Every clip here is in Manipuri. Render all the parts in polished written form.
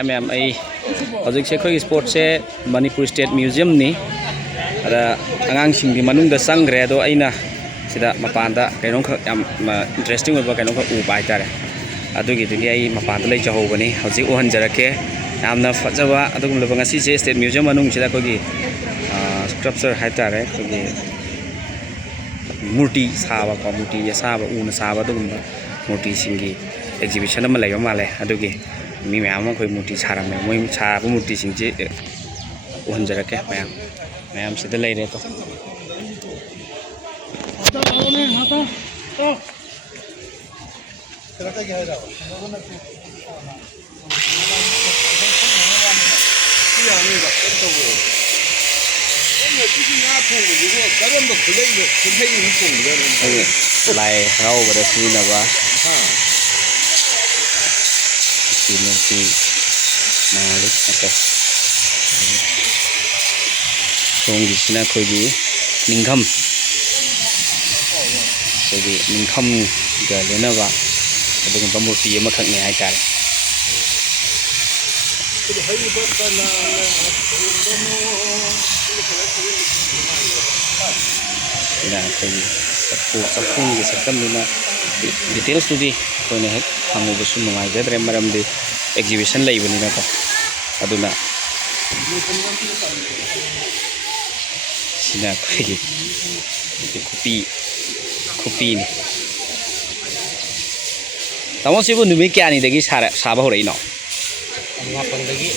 हाय मैम आई हजिक से कोई स्पोर्ट से मणिपुर स्टेट म्यूजियम नी अदा अंगांग सिंगी मनुंग दा संग्रे दो आइना सिदा मपानदा कैनों ख याम इंटरेस्टिंग ओइबा कैनों ख उबा हाइतारे अदुगी दुगी आई मपानदा लै जहोबनी हजिक ओहन जरके यामना फजबा अदुगुम लबा ngasi से स्टेट म्यूजियम मनुंग सिदा कोगी स्ट्रक्चर हाइतारे कोगी मूर्ति साबा को मूर्ति साबा ऊन साबा अदुगुम मूर्ति सिंगी एग्जिबिशन अमा लैबा माले अदुगी मी मैम कोई मूर्ति सारामे मोय साबा मूर्ति सिंजे ओहन जरके मैम सिदा लैरे तो लाइ हराउबदा सिनबा सिनोसी मालिक अते सोंगिसिना खोगी निंगम खोगी निंगम गा लेनबा अदुगुम मूर्ति अमखकने हाइतारे चफूंगी सकमना डिटेल्स अखोने हेक हंगुबसु नुंगाइजद्रे मरमदि एग्जिबिशन लैबनिनाको अदुना सिना खोगी खुपीनी तामो सिबु नुमि क्यानिदगी साबा होरइनो मापनदगी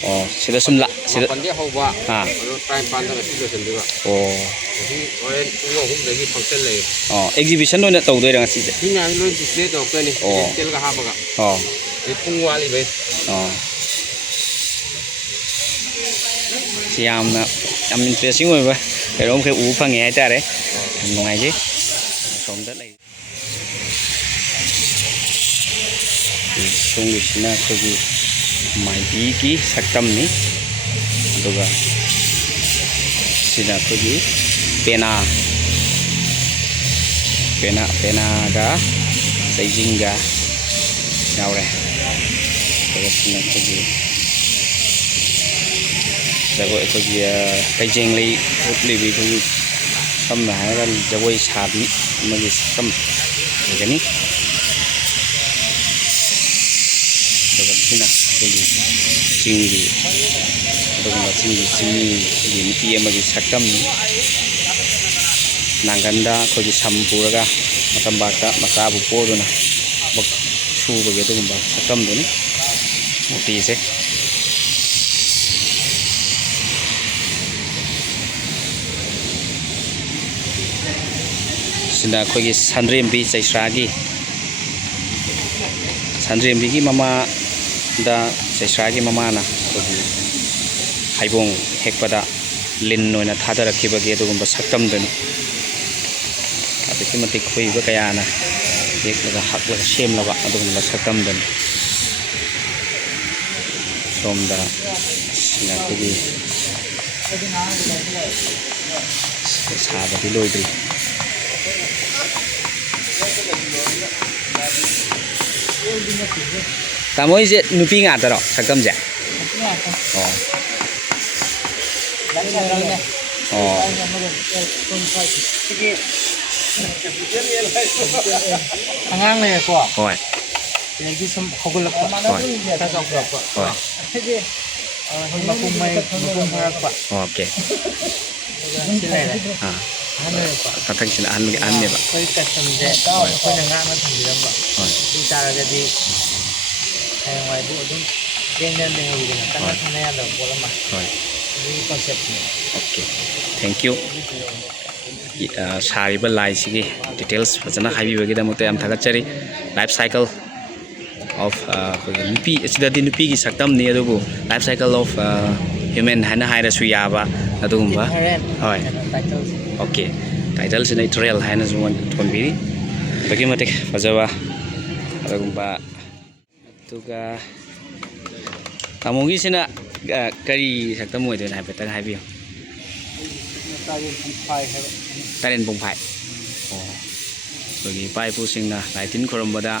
oh sida sumla sida मापनदे हौबा ha अरो टाइम पांदगा सिलोसनदिबा oh अभी ओरेन उंगो हुमदगी फंक्शन लय oh exhibition noina tawdoira ngasi se हिना लोन डिस्प्ले तौकनी तेलगा हाबगा oh ए पुंगवाली बे oh siamna am interesting oiba erom ke u phange hai tare nungai ji somda lai sungi sina khogi माइबी की सक्तम नि अदुगा सिना खोगी पेना गा सैजिंगा यावरे अदुगा सिना खोगी जगो खोगी कैजेंग लै उतली बि खोगी समना हायरा जगोई साबी मगे सम गनि अदुगा सिना चिंगी चिंगी नुपी अमगी सक्तमनी नांगंदा खोगी समपुरगा मतंबाटा मसाबु पोदुना बक सुबगे दुगुंबा सक्तमदुनी मुतीसे सिना खोगी संद्रेमबी की ममा दा सैश्रागी ममाना खोगी हाइबोंग हेकपदा लिन नोइना थादरखिबगे दुगुंबा सक्तमदुनी अदुकी मतिक खोइबा कयाना हेकलगा हकलगा सेमलबा अदुगुंबा सक्तमदुनी सोमदा सिना खोगी साबदी लोइद्री तामोई जे नुपी ngaतरो सक्तम जे अंगांग ले को होय तेगी सम हगुलक का जागरप होय हेजे होय मकुम फरकपा ओके सिले हां हाने कथंसिन अहनगे अहनेबा कोई कस्टम जे कोई ngaना थंबिरamba होय इ तारगदी वाइबु अदुम देंगन देंगबिना तंगा थाना यादव बोलमा होय इ कांसेप्ट ओके थैंक यू सारिबा लाइसिगी डिटेल्स फजना हाइबिबगीदमते आम थागचरी लाइफ साइकिल ऑफ नुपी सिदादी नुपी की सक्तम नि अदुबु लाइफ साइकिल ऑफ ह्यूमन हाना हाइरसु याबा अदुगुंबा होय ओके टाइटल से नेचुरल हाइना जुवन थोनबिरी बगी मते फजवा अदुगुंबा तुगा तामोगी सिना करी सक्तम ओइदोना हाइबेतन हाइबियो तारेन बुंफाइ बगी पाइपु सिंना लाइटिन खोरमबदा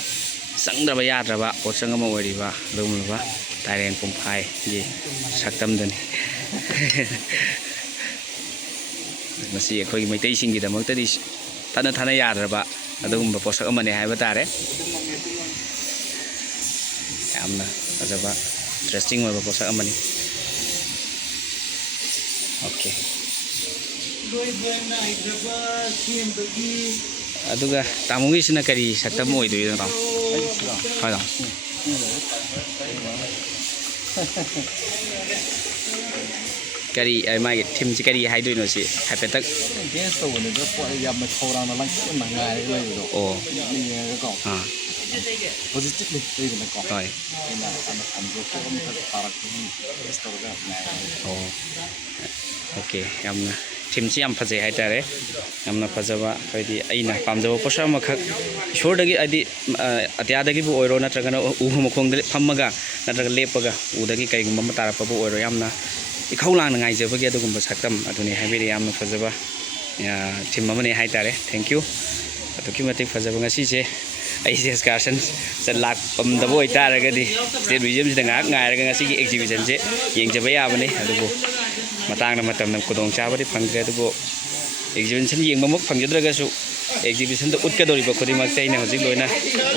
संगद्रबा याद्रबा पोचंग अमा ओइरिबा अदुगुंबा Tairen Pumphai ye saktamdani masi akhoi maitai singi damoktadi tana thana yadraba adugumba posak amane haiba tare yamna fajaba interesting oiba posak amani okay aduga tamungi sina kari saktam oidu na ha kari ai mai thim chi kari hai doi no si hai pe tak guess to ne ko po ya ma thora na lang ko na ngai le do o ni ko ha positive le le ko hoi ina ana am ko ko ma ta parak ni store ga ngai o okay yamna thim chi am phajai hai tare yamna phajaba khoidi aina pamjaba posa ma khak shor dagi adi atya dagi bu oiro natraga u mkhong de phammaga natraga lepaga u dagi kai gum ma tarapa bu oiro yamna ikhau lang ngai je bagi adugum saktam aduni haibiri yamna phajaba ya thim amane hai tare thank you atuki matik phajaba ngasi je ai se excursion se lak pam dabo itaraga di state museum sida ngak ngai raga ngasi gi exhibition je yengjaba yabane adugo matang na matam na kudong chabadi phangre adugo exhibition yengba muk phangjadraga su exhibition to utkadori ba khodi mak taina hojik loina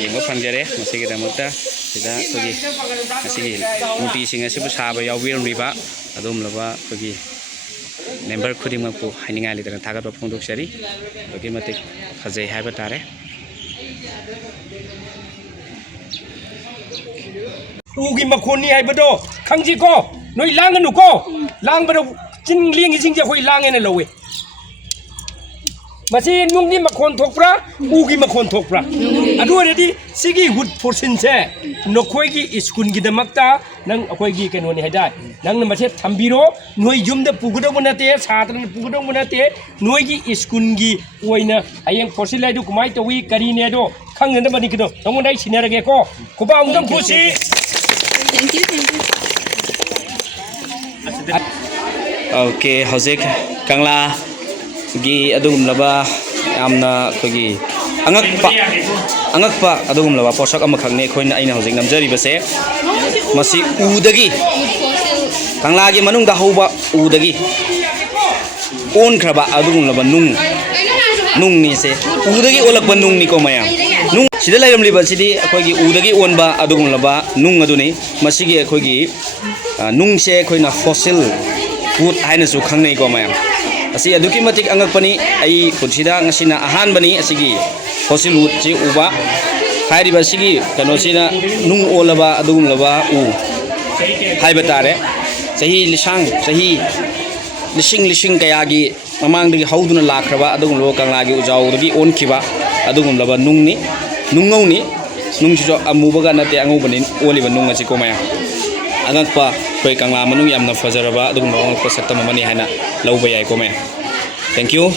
yengba phangjare masigi damakta sida khogi masigi muti singa sibu saba yawbiram riba adum laba khogi member khodi mak pu haninga lidana thagat ba phongdok sari khogi matik khajai haiba tare ugi makhoni haibado khangji ko noi langanu ko langbado chin liang jing je hoi langene lowe masi nungni makhon thokpra ugi makhon thokpra adu redi sigi hut forsin se nokhoi gi iskun gi damakta nang akoi gi kenoni haidai nang na mathe thambiro noi jumda pugudo bunate satran pugudo bunate noi gi iskun gi oina ayeng forsin lai du kumai towi kari ne do khangna bani kido tongondai sinarage ko kuba ungdam khusi Thank you. okay hojik kangla gi adugum laba amna khogi angakpa adugum laba posak ama khangne khoina aina hojik namjari base masi udagi kangla gi manung da hoba udagi on khraba adugum laba nung ni se udagi olakba nung ni ko mayam nung sida lairam liba sidi akhogi udagi onba adugum laba nung aduni masigi akhogi nung se khoina fossil food haina su khangnei ko mayam asi aduki matik angakpani ai punsida ngasina ahan bani asigi fossil wood chi uba hairiba sigi kano sina nung olaba adugum laba u haiba tare sahi lising kayagi mamangdagi hauduna lakraba adugum lo kanglagi ujaudagi onkiba adugum laba nungni nungngoni nungsijo amubaga nate angubani oliba nunga chi ko mayam angakpa koi kangla manung yamna fajaraba adugum lo angakpa saktam mani haina lauba yai ko mayam thank you